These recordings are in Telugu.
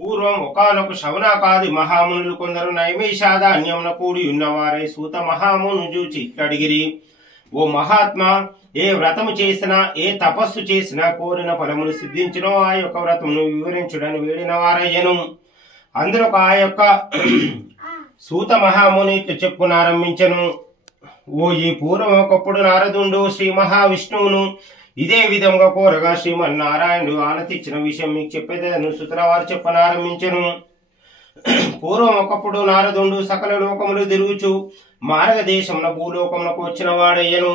పూర్వం ఒకానొక శౌనకాది మహామునులు కొందరు నైమిషాధాన్యమున కూడి ఉన్నవారై సూత మహామును చూచి ఇట్లడిగిరి. ఓ మహాత్మా, ఏ వ్రతము చేసినా ఏ తపస్సు చేసినా కోరిన ఫలమును సిద్ధించునో ఆ యొక్క వ్రతమును వివరించుడని వేడిన వారయ్యను. అందులో ఆ యొక్క సూత మహాముని ఇట్లు చెప్పునారంభించను. ఓ ఈ పూర్వం ఒకప్పుడు నారదుండు శ్రీ మహావిష్ణువును ఇదే విధంగా కోరగా శ్రీమన్నారాయణుడు ఆనతిచ్చిన విషయం మీకు చెప్పేదని సుతల వారు చెప్పనారంభించను. పూర్వం ఒకప్పుడు నారదుండు సకల లోకములు తిరుగుచు మార్గదేశమున భూలోకమునకు వచ్చిన వాడయ్యను.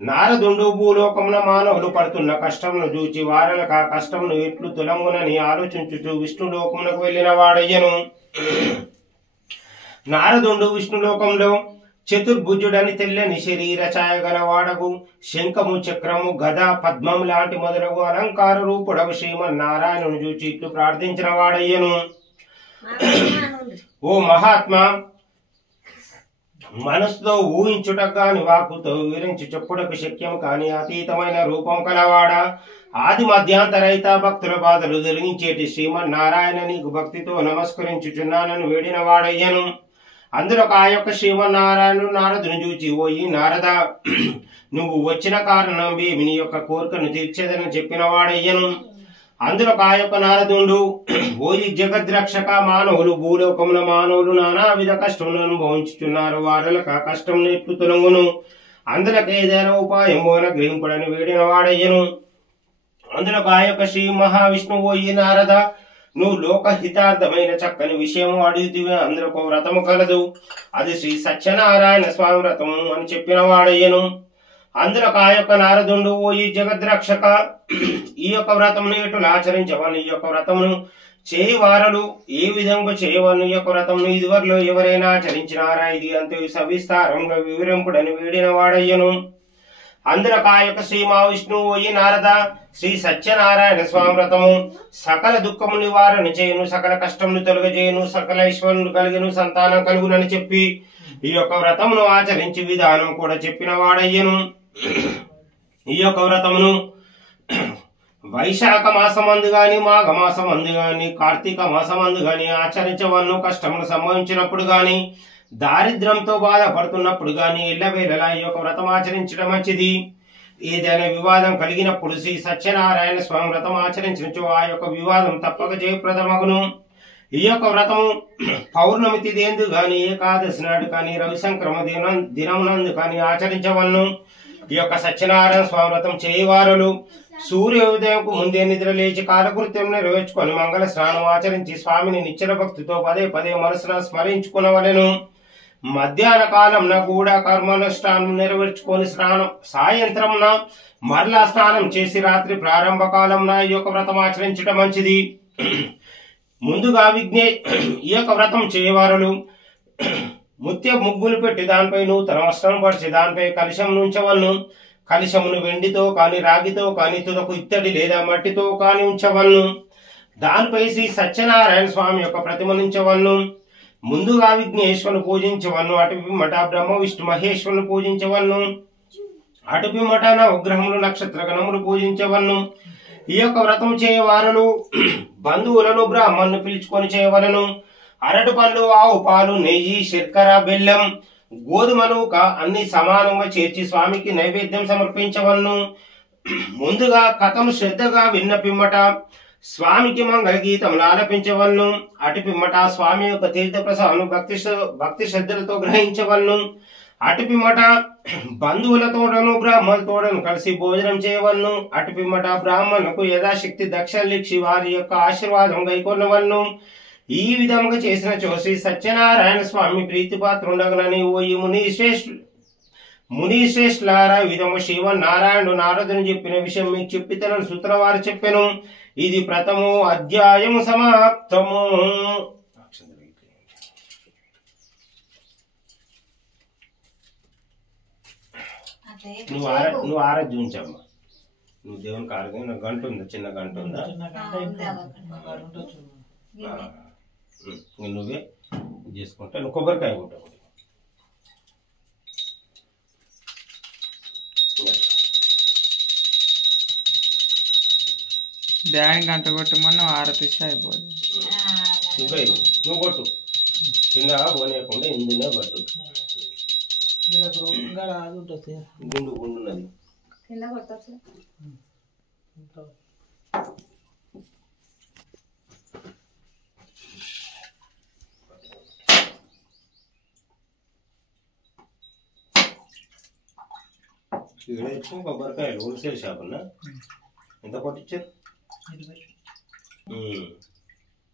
నారదుండు భూలోకమున మానవులు పడుతున్న కష్టమును చూచి వారలకు ఆ కష్టమును ఎట్లు తొలమునని ఆలోచించుచు విష్ణులోకమునకు వెళ్లిన వాడయ్యను. నారదుండు విష్ణులోకంలో చతుర్భుజుడని తెల్లని శరీర ఛాయ గలవాడగు శంఖము చక్రము గద పద్మం లాంటి మొదలగు అలంకార రూపుడగు శ్రీమన్నారాయణుని చూచి ఇట్లు ప్రార్థించిన వాడయ్యను. ఓ మహాత్మా, మనసుతో ఊహించుటకు గాని వాక్కుతో వివరించి చెప్పుటకు శక్యం కాని అతీతమైన రూపం కలవాడా, ఆది మధ్యాంతరహిత భక్తుల బాధలు తొలగించేటి శ్రీమన్నారాయణ నీకు భక్తితో నమస్కరించుచున్నానని వేడిన వాడయ్యను. అందులో ఆ యొక్క శ్రీమన్నారాయణుడు నారదుని చూచి, ఓ ఈ నారద, నువ్వు వచ్చిన కారణం ఏమి, నీ యొక్క కోరికను తీర్చేదని చెప్పిన వాడయ్యను. అందులో ఆ యొక్క నారదుండు, ఓ ఈ జగద్రక్షక, మానవులు భూలోకమున మానవులు నానా విధ కష్టములను అనుభవించుచున్నారు. వారులకు ఆ కష్టం ఎట్లు తొలగును, అందులకు ఏదైనా ఉపాయం పోన గ్రహింపుడని వేడిన వాడయ్యను. అందులో ఆ యొక్క శ్రీ మహావిష్ణువు, ఓ ఈ నారద, నువ్వు లోకహితార్థమైన చక్కని విషయం అడుగుతీవి. అందులో ఒక వ్రతము కలదు, అది శ్రీ సత్యనారాయణ స్వామి వ్రతము అని చెప్పిన వాడయ్యను. అందులో ఆ యొక్క నారదుండు, ఓ ఈ జగద్రక్షక, ఈ యొక్క వ్రతమును ఎట్లు ఆచరించవని, ఈ యొక్క వ్రతమును చేయవారలు ఏ విధంగా చేయవని, ఈ యొక్క వ్రతమును ఇదివరలో ఎవరైనా ఆచరించినారా, ఇది అంతే సవిస్తారంగా వివరింపుడని వేడిన వాడయ్యను. అందులో ఆ యొక్క శ్రీ మహావిష్ణువు, ఓ ఈ నారద, శ్రీ సత్యనారాయణ స్వామి వ్రతము సకల దుఃఖము నివారణ చేయను, సకల కష్టములు తొలగజేయను, సకల ఐశ్వర్యులు కలిగిన సంతానం కలుగునని చెప్పి ఈ యొక్క వ్రతమును ఆచరించి విధానం కూడా చెప్పిన వాడయ్యను. ఈ యొక్క వ్రతమును వైశాఖ మాసమందు గాని, మాఘ మాసమందు గాని, కార్తీక మాసమందు గాని ఆచరించవలను. కష్టములు సంభవించినప్పుడు గాని, దారిద్ర్యంతో బాధపడుతున్నప్పుడు గాని ఎల్లవేళలా ఈ యొక్క వ్రతం ఆచరించడం మంచిది. ఏదైనా వివాదం కలిగినప్పుడు శ్రీ సత్యనారాయణ స్వామి వ్రతం ఆచరించు ఆ యొక్క వివాదం తప్పక జయప్రదమగును. ఈ యొక్క వ్రతము పౌర్ణమి తిథి గాని, ఏకాదశి నాడు కానీ, రవిశంక్రమ దినమునందు కానీ ఆచరించవలను. ఈ యొక్క సత్యనారాయణ స్వామి వ్రతం చేయవారులు సూర్యోదయంకు ముందే నిద్ర లేచి కాలకృత్యం నెరవేర్చుకొని మంగళ స్నానం ఆచరించి స్వామిని నిశ్చల భక్తితో పదే పదే మనసున స్మరించుకునవలెను. మధ్యాహ్న కాలంన కూడా కర్మానుష్ఠానం నెరవేర్చుకొని సాయంత్రంన మరలా స్నానం చేసి రాత్రి ప్రారంభ కాలంన ఈ యొక్క వ్రతం ఆచరించడం మంచిది. ముందుగా ఈ యొక్క వ్రతం చేయవారులు ముత్య ముగ్గులు పెట్టి దానిపై నూతన వస్త్రం పరిచి దానిపై కలశం ఉంచవలను. కలశమును వెండితో కాని, రాగితో కాని, తుదకు ఇత్తడి లేదా మట్టితో కాని ఉంచవలను. దానిపై శ్రీ సత్యనారాయణ స్వామి యొక్క ప్రతిమనుంచవలను. ముందుగా విఘ్నేశ్వరుని పూజించవలను. అటు పిమ్మట బ్రహ్మ విష్ణు మహేశ్వరుని పూజించవలను. అటు పిమ్మట నవగ్రహములు నక్షత్ర గణములు పూజించవలను. ఈ యొక్క వ్రతం చేయవారులు బంధువులను బ్రాహ్మణులను పిలుచుకొని చేయవలను. అరటి పండ్లు, ఆవు పాలు, నెయ్యి, శర్కర, బెల్లం, గోధుమలు అన్ని సమానంగా చేర్చి స్వామికి నైవేద్యం సమర్పించవలను. ముందుగా కథను శ్రద్ధగా విన్న పిమ్మట స్వామికి మంగళ గీతములు ఆలపించవలను. అటు పిమ్మట స్వామి యొక్క తీర్థ ప్రసాదం భక్తి శ్రద్ధలతో గ్రహించవలను. అటు పిమ్మట బంధువులతోడను బ్రాహ్మణులతోడను కలిసి భోజనం చేయవలను. అటు పిమ్మట బ్రాహ్మణులకు యథాశక్తి దక్షిణలిచ్చి వారి యొక్క ఆశీర్వాదం గైకొనవలను. ఈ విధంగా చేసిన శ్రీ సత్యనారాయణ స్వామి ప్రీతిపాత్రుండగనని ఓ ఈ ముని శ్రేష్ఠులారా, ఈ విధంగా శ్రీమన్నారాయణుడు నారదుని చెప్పిన విషయం మీకు చెప్పితనని సూత్ర వారు చెప్పెను. ఇది ప్రథమో అధ్యాయము సమాప్తము. నువ్వు ఆరాధ్య ఉంచమ్మా. నువ్వు దేవునికి ఆరోగ్యం గంట ఉందా, చిన్న గంట ఉందా, నువ్వే చేసుకుంటా. నువ్వు కొబ్బరికాయ కొట్ట. డాడీ గంట కొట్టమని ఆరతిస్తే అయిపోతుంది. ఇంకా నువ్వు కొట్టు చిన్నగా పోనీయకుండా ఇందులో పట్టు గుండు గుండున్నది కింద కొట్టచ్చు ఇక్కడ ఎక్కువ కొబ్బరికాయలు హోల్సేల్ షాప్ అన్నా ఎంత కొట్టించారు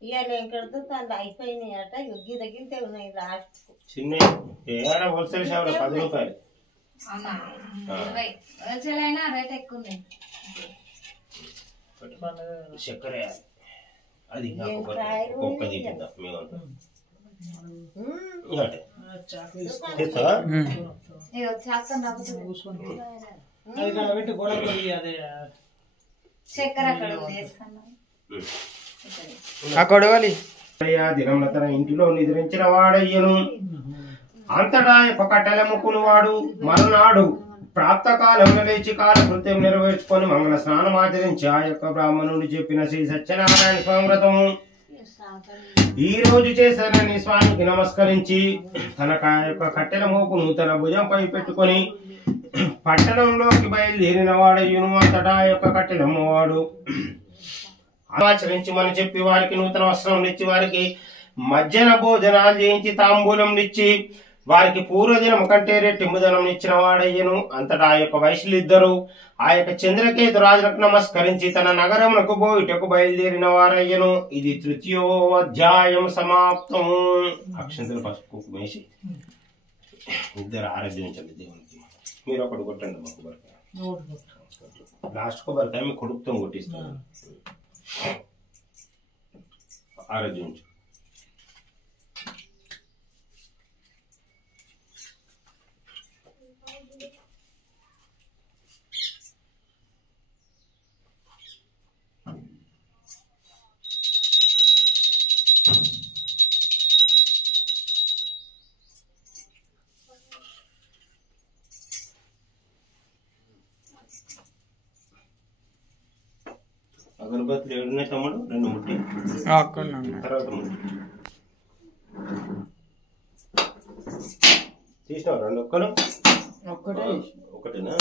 ఇవాళ ఎక్కడితో తను అయిపోయినాయి అట యుగ్గి తగిలితే ఉన్నాయి లాస్ట్ చిన్న ఏడా హోల్సేల్ షాప్ 10 రూపాయలు అవునా 20 హోల్సేల్ అయినా రేట్ ఎక్కువ ఉంది చక్కెర అది ఒక్క తీపిందా మేమంతా దినంలో తన ఇంటిలో నిద్రించిన వాడయ్యను అంతటా ఒక కట్టెలెమ్ముకుని వాడు మరునాడు ప్రాప్తకాలంలో లేచి కాలకృత్యం నెరవేర్చుకొని మంగళ స్నానం ఆచరించి ఆ యొక్క బ్రాహ్మణుడు చెప్పిన శ్రీ సత్యనారాయణ స్వామి వ్రతము ఈ రోజు చేశానని స్వామికి నమస్కరించి తన యొక్క కట్టెల మోపును తన భుజంపై పెట్టుకొని పట్టణంలోకి బయలుదేరిన వాడయ్యును అంతటా యొక్క కట్టెలమ్మవాడు ఆచరించమని చెప్పి వారికి నూతన వస్త్రం ఇచ్చి వారికి మధ్యాహ్న భోజనాలు చేయించి తాంబూలం ఇచ్చి వారికి పూర్వదినం కంటే రెట్టింపుదనం ఇచ్చిన వాడయ్యను అంతటా ఆ యొక్క వైశ్యులిద్దరూ ఆ యొక్క చంద్రకేతు రాజులకు నమస్కరించి తన నగరమునకు పోయిటకు బయలుదేరిన వారయ్యను ఇది 3వ అధ్యాయం సమాప్తం అక్షంతలు పసుపు వేసి ఇద్దరు ఆరాధించండి దేవునికి మీరు ఒకటి కొట్టండి మా కొబ్బరికాయ లాస్ట్ కొబ్బరికాయ మీ కొడుకుతో కొట్టిస్తాను ఆరాధించు అగరబత్తులు ఏడున్నాయి తమ్ముడు 2 ముట్టి తర్వాత ముట్టి తీసినావు 2 ఒక్కరు ఒకటేనా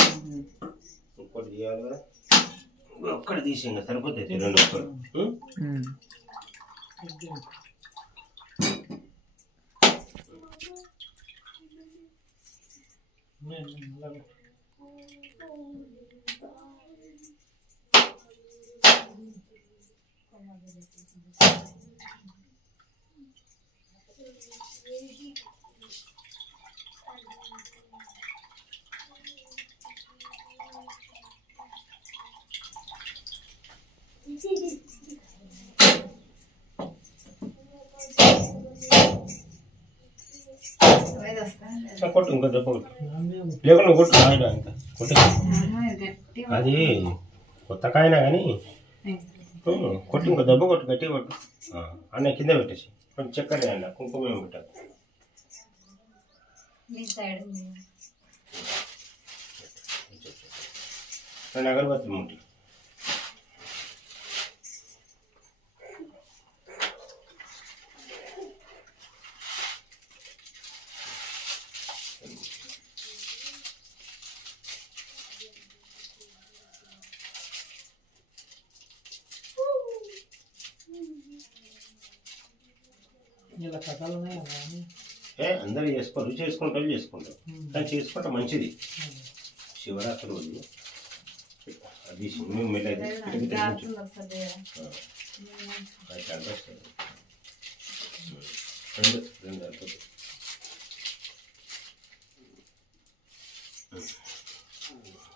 ఒక్కటి తీయాలి కదా ఒక్కటి తీసి ఇంకా సరిపోతాయి 2 ఒక్కరు కొట్టు ఇంకా దెబ్బ కొట్టు లేకుండా కొట్టు రాయడా ఇంకా కొట్టు అది కొత్త కాయనా కానీ కొట్టు ఇంకా దెబ్బ కొట్టు గట్టిగా కొట్టు అన్న కింద పెట్టేసి కొంచెం చక్కెర అన్న కుంకుమ పెట్టాలి అగరబత్తి ముట్టి అందరూ చేసుకోరు చేసుకుంటారు కానీ చేసుకుంటే మంచిది శివరాత్రి రోజు అది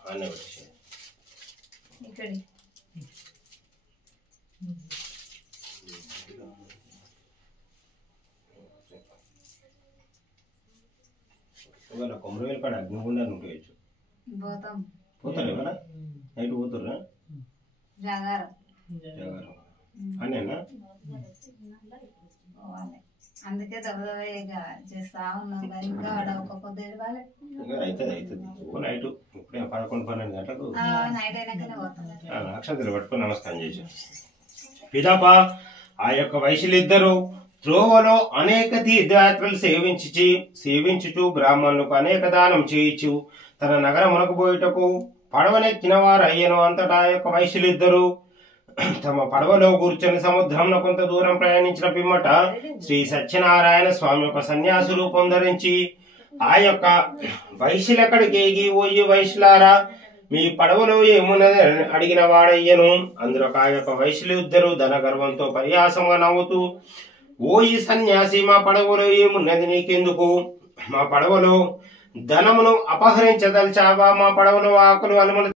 అన్నీ వచ్చాయి కొమ్మరవేలు కాడ అగ్నిగుండాన్ని ఉంటాయచ్చు పోతారు ఏమన్నా నైట్ పోతుర్రా జాగారం అన్నేనా అందుకే దెబ్బ చేస్తా ఉన్నాం ఇంకా ఒక పొద్దు అవుతుంది నైట్ ఇప్పుడే 11-12 గంటలకు నైట్ అయినాకనే పోతాం అక్షంతలు పట్టుకొని నమస్కారం చేసి పితాపా ఆ యొక్క వైశ్యులిద్దరూ త్రోవలో అనేక తీర్థయాత్రలు సేవించుచు బ్రాహ్మణులకు అనేక దానం చేయించు తన నగరమునకు పోయిటకు పడవనెక్కిన వారు అయ్యను. అంతటా ఆ యొక్క వైశ్యులిద్దరూ తమ పడవలో కూర్చొని సముద్రంలో కొంత దూరం ప్రయాణించిన పిమ్మట శ్రీ సత్యనారాయణ స్వామి యొక్క సన్యాసి రూపం ధరించి ఆ యొక్క వైశ్యులెక్కడికి ఏగి ఓయి వైశ్యులారా మీ పడవలో ఏమున్నది అడిగిన వాడయ్యను. అందులో ఆ యొక్క వైశ్యులు ఇద్దరు ధన గర్వంతో పరిహాసంగా నవ్వుతూ, ఓ ఈ సన్యాసి, మా పడవలో ఏమున్నది నీకెందుకు? మా పడవలో ధనమును అపహరించదల్చావా? మా పడవలో ఆకులు అలములు